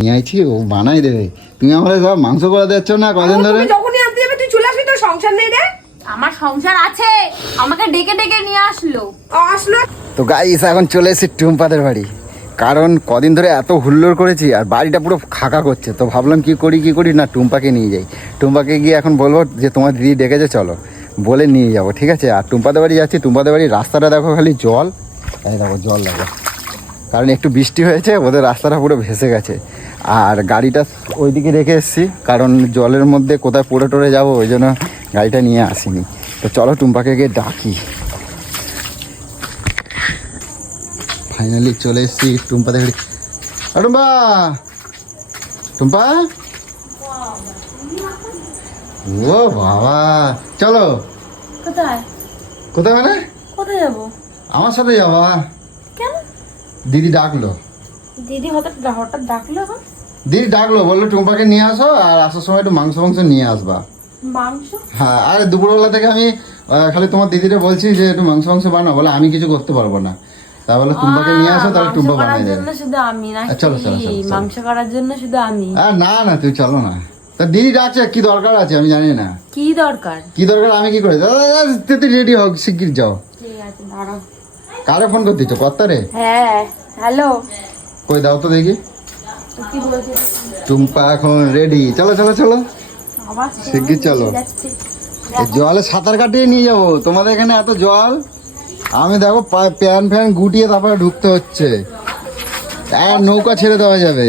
নিয়ে আইছি ও বানাই দেবে। তুমি আমার সব মাংস করে দিচ্ছ না কদিন ধরে? যখনই আনতে যাবে তুই চলে আসবি তোর সংসার নেই রে। আমার সংসার আছে। আমাকে ডেকে ডেকে নিয়ে আসলো। আসলো। তো গাইস এখন চলে এসেছি টুম্পাদের বাড়ি। কারণ কদিন ধরে এত হুল্লোড় করেছি আর বাড়িটা পুরো খাকা করছে। তো ভাবলাম কি করি কি করি? না টুম্পাকে নিয়ে যাই। টুম্পাকে গিয়ে এখন বলব যে তোমার দিদি ডেকেছে চলো। বলে নিয়ে যাব ঠিক আছে? আর টুম্পাদের বাড়ি যাচ্ছি। টুম্পাদের বাড়ির রাস্তাটা দেখো খালি জল। এই দেখো জল দেখো। কারণ একটু বৃষ্টি হয়েছে ওদের রাস্তাটা পুরো ভেসে গেছে। আর গাড়িটা ওইদিকে রেখে এসেছি কারণ জলের মধ্যে কোথায় পড়ে টড়ে যাব ওই জন্য গাড়িটা নিয়ে আসিনি। তো চলো টুম্পাকে গিয়ে ডাকি। ফাইনালি চলে এসেছি টুম্পা দেখি টুম্পা! টুম্পা? ও বাবা! চলো। কোথায়? কোথায় মানে? কোথায় যাব? আমার সাথে যাবা। কেন? দিদি ডাকলো। দিদি হঠাৎ হঠাৎ ডাকলো এখন? দিদি ডাকলো বলল টুম্পাকে নিয়ে আসো আর আসার সময় একটু মাংস মাংস নিয়ে আসবা। মাংস? হ্যাঁ আরে দুপুরবেলা থেকে আমি খালি তোমার দিদিরে বলছি যে একটু মাংস মাংস বানাও বলে আমি কিছু করতে পারব না। তা বলে টুম্পাকে নিয়ে আসো তাহলে টুম্পা করার বানিয়ে দেবে। শুধু আমি না চলো। মাংস করার জন্য শুধু আমি? আর না না তুই চলো না। তা দিদি ডাকছে কি দরকার আছে আমি জানি না। কি দরকার? কি দরকার আমি কি করে? তুই রেডি হোক শিগগির যাও। ঠিক আছে দাঁড়াও। কারে ফোন করে দিচ্ছ কর্তারে? হ্যাঁ হ্যালো কই দাও তো দেখি। টুম্পা এখন রেডি চলো চলো চলো। শিগগির চলো। জলে সাঁতার কাটিয়ে নিয়ে যাব। তোমাদের এখানে এত জল? আমি দেখো প্যান ফ্যান গুটিয়ে তারপরে ঢুকতে হচ্ছে। আর নৌকা ছেড়ে দেওয়া যাবে।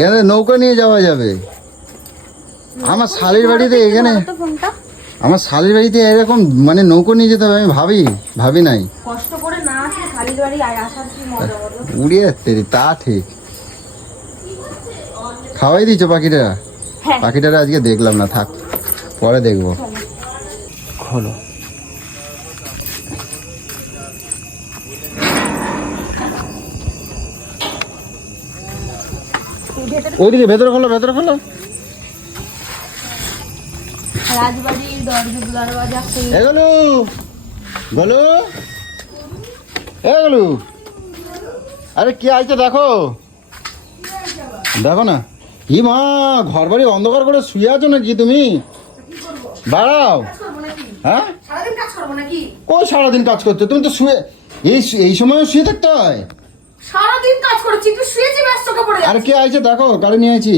এখানে নৌকা নিয়ে যাওয়া যাবে। আমার শালির বাড়িতে এখানে আমার শালির বাড়িতে এরকম মানে নৌকো নিয়ে যেতে হবে আমি ভাবি ভাবি নাই। কষ্ট করে না আসলে শালির বাড়ি আর আসার কি মজা বলো? উড়িয়ে যাচ্ছে রে, তা ঠিক। খাওয়াই দিচ্ছ পাখিটা? হ্যাঁ। পাখিটারা আজকে দেখলাম না থাক পরে দেখব। খোলো। ওইদিকে ভেতরে খোলো ভেতরে খোলো। খুলে এগুলো বলো এগুলো আরে কি আইছে দেখো? দেখো না। কি মা ঘর বাড়ি অন্ধকার করে শুয়ে আছো নাকি তুমি? বাড়াও হ্যাঁ? কই সারাদিন কাজ করছ? তুমি তো শুয়ে এই এই সময় শুয়ে থাকতে হয়? সারাদিন কাজ করেছি তুই শুয়েছি ব্যাস চোখে পড়ে আর কে আইছে দেখো গাড়ি নিয়ে আইছি।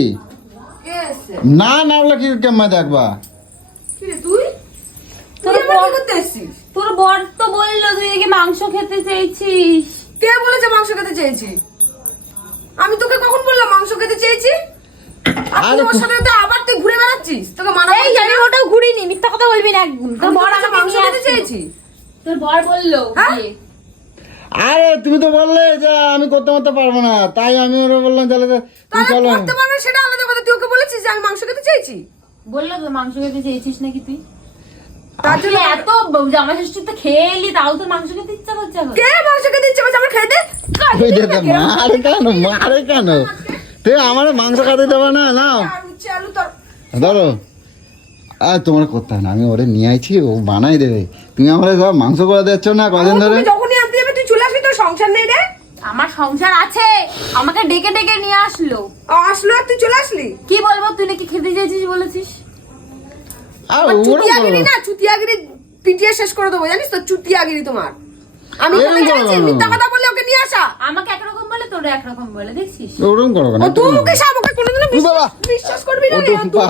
না না বলে কি কেমন দেখবা? তুই? তুই তোর বর- করতে এসছিস তোর বর তো বলল তুই নাকি মাংস খেতে চেয়েছিস। কে বলেছে মাংস খেতে চেয়েছি? আমি তোকে কখন বললাম মাংস খেতে চেয়েছি? সাথে তো আবার তুই ঘুরে বেড়াচ্ছিস? তোকে মানা এই আমি ঘুরিনি মিথ্যা কথা বলবি না একদম। তোর বর আমাকে মাংস খেতে চেয়েছি। তোর বর বলল হ্যাঁ? আরে তুমি তো বললে যে আমি করতে করতে পারব না। তাই আমি ওরা বললাম তাহলে তো তুমি তাহলে চলো। করতে পারবে সেটা আলাদা কথা। তুই ওকে বলেছিস যে আমি মাংস খেতে চেয়েছি? বলল তো মাংস খেতে চেয়েছিস নাকি তুই? তার জন্য এত জামা ষষ্ঠী তো তাও তোর মাংস খেতে ইচ্ছা করছে কে মাংস খেতে ইচ্ছে করছে? আমার খেতে ওই যে তো মারে কেন? মারে কেন? তুই আমার মাংস খাতে দেবে না তোর। ধরো। আর তোমার করতে না আমি ওরে নিয়ে আইছি ও বানাই দেবে। তুমি আমার সব মাংস করে দিচ্ছ না কদিন ধরে? যখনই আনতে যাবে তুই চলে আসবি তোর সংসার নেই রে। আমার সংসার আছে। আমাকে ডেকে ডেকে নিয়ে আসলো। আসলো আর তুই চলে আসলি? কি বলব তুই নাকি খেতে চেয়েছিস বলেছিস? চুতিয়াগিরি না চুতিয়াগিরি পিটিয়ে শেষ করে দেবো জানিস তো? চুতিয়াগিরি তোমার। আমি? মিথ্যা কথা বলে ওকে নিয়ে আসা। আমাকে একরকম বলে তোর একরকম বলে দেখছিস? ওরম করো ও তুই মুখে বিশ্বাস- করবি না টুম্পা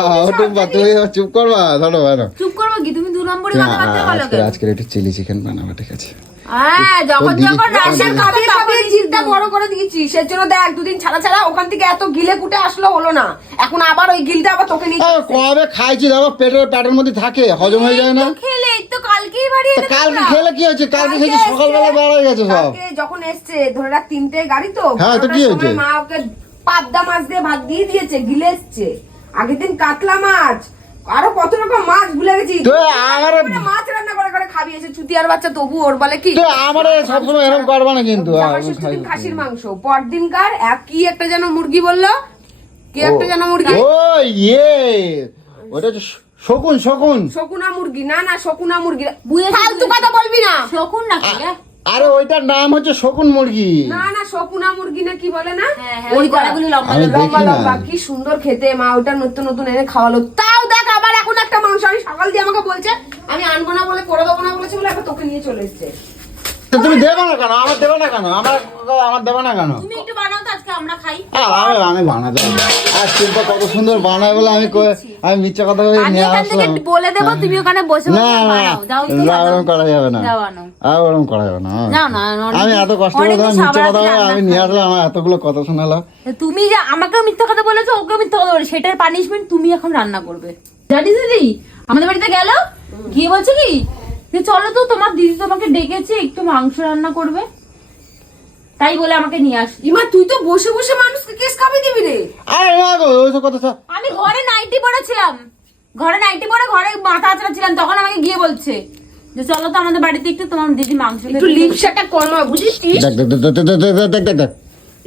চুপ করবা ধরো ধরো। চুপ করব কি? তুমি দু নম্বরই তুমি কথাবার্তা বলো আজকে কেন? আজকে একটু চিলি চিকেন বানাবো ঠিক আছে। হ্যাঁ যখন দিদি- যখন ও রাশের দিদি- খাবে খাবিয়ে খাবিয়ে জিদটা বড় করে দিয়েছি সের জন্য দেখ দুদিন ছাড়া ছাড়া ওখান থেকে এত গিলে কুটে আসলো হলো না। এখন আবার ওই গিলটা আবার তোকে নিয়ে কবে খাইছি দেখো পেটের পেটের মধ্যে থাকে হজম হয়ে যায় না। খেলে তো কালকেই বাড়ি কালকে খেলে কি হয়েছে? কালকে খেয়েছি সকালবেলা এসছে, বেড়ে গেছে সব। যখন এসছে ধরে রাখ তিনটে গাড়ি তো হ্যাঁ, তো কি হয়েছে? মা ওকে পাবদা মাছ দিয়ে ভাত দিয়ে দিয়েছে গিলে এসছে। আগের দিন কাতলা মাছ আরও কত রকম মাছ ভুলে গেছি। তো আমার- মাছ রান্না করে করে খাবিয়েছে চুতিয়ার বাচ্চা তবু ওর বলে কি? তো আমার সবসময় এরকম করবা না কিন্তু খাসির মাংস। পরদিনকার এক কি একটা যেন মুরগি বলল? কি একটা যেন মুরগি? ও ইয়ে ওটা শকুন শকুন। শকুনা মুরগি। না না শকুনা মুরগি। ফালতু কথা বলবি না। শকুন নাকি রে? আরে ওইটার নাম হচ্ছে শকুন মুরগি। না না শকুনা মুরগি না কি বলে না? হ্যাঁ, হ্যাঁ, ওই গলাগুলো লম্বা লম্বা। লম্বা লম্বা কি সুন্দর খেতে। মা ওটা নতুন নতুন এনে খাওয়ালো। দেখ আবার এখন একটা মাংস আমি সকাল দিয়ে আমাকে বলছে আমি আনব না বলে করে দেবো না বলেছে বলে এখন তোকে নিয়ে চলে এসছে। তুমি দেবে না কেন? আমার দেবে না কেন? আমার আমার দেবে না কেন? তুমি একটু বানাও তো আজকে আমরা খাই। আমি আমি বানাতে পারি আর চিন্তা কত সুন্দর বানায় বলে আমি আমি মিথ্যা কথা বলে নিয়ে এখান থেকে বলে দেবো তুমি ওখানে বসে না বানাও। যাও তো ওরকম করা যাবে না। যাও আর ওরকম করা যাবে না। না, না, আমি এত কষ্ট করে তোমার মিথ্যা কথা বলে আমি নিয়ে আসলাম আমার এতগুলো কথা শোনালো। তুমি যে আমাকেও মিথ্যা কথা বলেছ ওকে মিথ্যা কথা বলেছ। সেটার পানিশমেন্ট তুমি এখন রান্না করবে। জানিস দিদি আমাদের বাড়িতে গেল? গিয়ে বলছে কি যে চলো তো তোমার দিদি তোমাকে ডেকেছে একটু মাংস রান্না করবে। তাই বলে আমাকে নিয়ে আস। ইমা তুই তো বসে বসে মানুষকে কেস খাবি দিবি রে। আরে না গো ওইসব কথা সব- আমি ঘরে নাইটি পরেছিলাম। ঘরে নাইটি পরে ঘরে মাথা আচড়া ছিলাম তখন আমাকে গিয়ে বলছে যে চলো তো আমাদের বাড়িতে একটু তোমার দিদি মাংস একটু লিপসাটা কমা বুঝিস দেখ দেখ দেখ দেখ দেখ দেখ।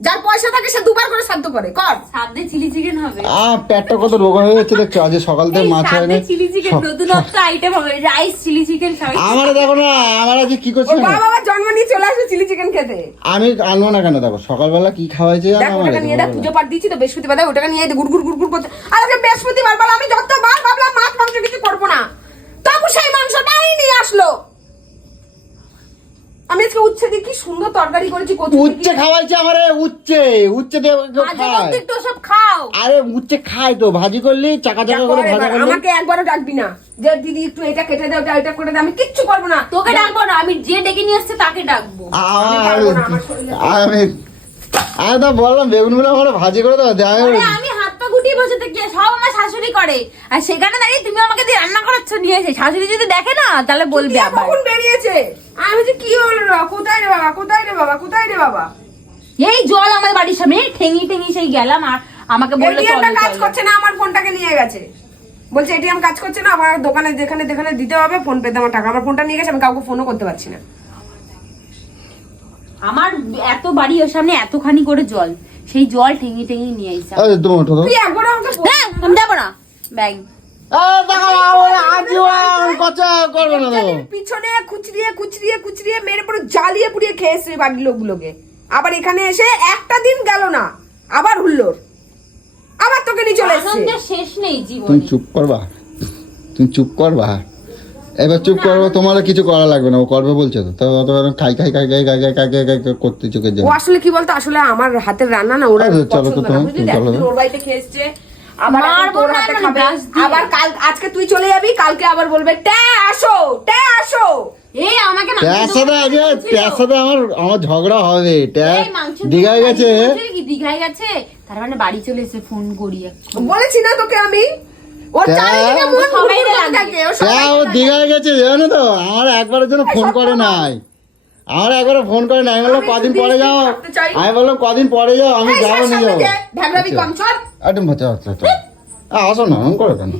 যার পয়সা থাকে সে দুবার করে সাধ্য করে কর। সাদে চিলি চিকেন হবে। আ পেটটা কত রোগ হয়ে যাচ্ছে দেখছ? আজ সকাল থেকে মাছ হয়নি চিলি চিকেন নতুনত্ব আইটেম হবে রাইস চিলি চিকেন সবাই আমার দেখো না আমার কি করছে ওর বাবা জন্ম নিয়ে চলে আসবে চিলি চিকেন খেতে। আমি আনব না কেন? দেখো সকালবেলা কি খাওয়াইছে দেখ আমার? ওটাকে নিয়ে দেখ পুজো পাঠ দিচ্ছি তো বৃহস্পতিবার দেখ ওটাকে নিয়ে গুড় গুড় গুড় গুড় করতে আর আজকে বৃহস্পতিবার বলে আমি যতবার ভাবলাম মাছ মাংস কিছু করব না তবু সেই মাংসটাই নিয়ে আসলো। আমি আজকে উচ্ছে দিয়ে কি সুন্দর তরকারি করেছি কচু উচ্ছে খাওয়াইছে আমারে উচ্ছে উচ্ছে দিয়ে কেউ মাঝে মধ্যে একটু সব খাও। আরে উচ্ছে খায় তো ভাজি করলি চাকা চাকা করে ভাজা করলি। আমাকে একবারও ডাকবি না। যে দিদি একটু এটা কেটে দাও এটা করে দাও আমি কিচ্ছু করব না। তোকে ডাকবো না আমি যে ডেকে নিয়ে আসছে তাকে ডাকবো। আমি আমি তো বললাম বেগুনগুলো আমার ভাজি করে দাও আমি গুটিয়ে বসে থাকি সব আমার শাশুড়ি করে। আর সেখানে দাঁড়িয়ে তুমি আমাকে দিয়ে রান্না করাচ্ছ নিয়ে এসে। শাশুড়ি যদি দেখে না তাহলে বলবে আবার। কখন বেরিয়েছে? আমি বলছি কি হলো রে কোথায় রে বাবা? কোথায় রে বাবা? কোথায় রে বাবা? এই জল আমাদের বাড়ির সামনে। ঠেঙি ঠেঙি সেই গেলাম আর আমাকে বলল চলো, কাজ করছে না আমার ফোনটাকে নিয়ে গেছে। বলছে এটিএম কাজ করছে না আমার দোকানে যেখানে যেখানে দিতে হবে ফোন পেতে আমার টাকা। আমার ফোনটা নিয়ে গেছে আমি কাউকে ফোনও করতে পারছি না। আমার এত বাড়ি ওর সামনে এতখানি করে জল। সেই জল ঠেঙি ঠেঙি নিয়ে এসে আরে তুমি ওঠো তো। তুই একবার আমাকে বল- হ্যাঁ আমি যাব না। ব্যাগ এই দেখো ওই আজীবন কচা করবে না তো। পিছনে খুচরিয়ে খুচরিয়ে খুচরিয়ে মেরে পুরো জ্বালিয়ে পুড়িয়ে খেয়েছে বাড়ির লোকগুলোকে। আবার এখানে এসে একটা দিন গেল না আবার হুল্লোর আবার তোকে নিয়ে চলে এসছে। শেষ নেই তুমি চুপ করবা। তুমি চুপ করবা। এবার চুপ করব তোমার কিছু করা লাগবে না ও করবে বলছে তো। তো তো খাই খাই খাই খাই খাই খাই খাই খাই খাই করতে চোখের ও জন্য আসলে কি বলতো? আসলে আমার হাতের রান্না না ওরা চলো তো তুমি, চলো তো। ওর বাড়িতে খেয়ে আবার তোর হাতে মানে খাবে। আবার কাল আজকে তুই চলে যাবি কালকে আবার বলবে ট্যা আসো ট্যা আসো। এই আমাকে আমার আমার ঝগড়া হবে দীঘায় গেছে। দীঘায় গেছে? তার মানে বাড়ি চলে এসে ফোন করি বলেছি না তোকে আমি। দীঘায় গেছে জানো তো? আমার একবারের জন্য ফোন করে নাই। আমার একবারে ফোন করে নাই। আমি বললাম কদিন পরে যাও? আমি বললাম কদিন পরে যাও? আমি যাব নিয়ে যাব। একদম আচ্ছা আচ্ছা আচ্ছা আসো না করে কেন?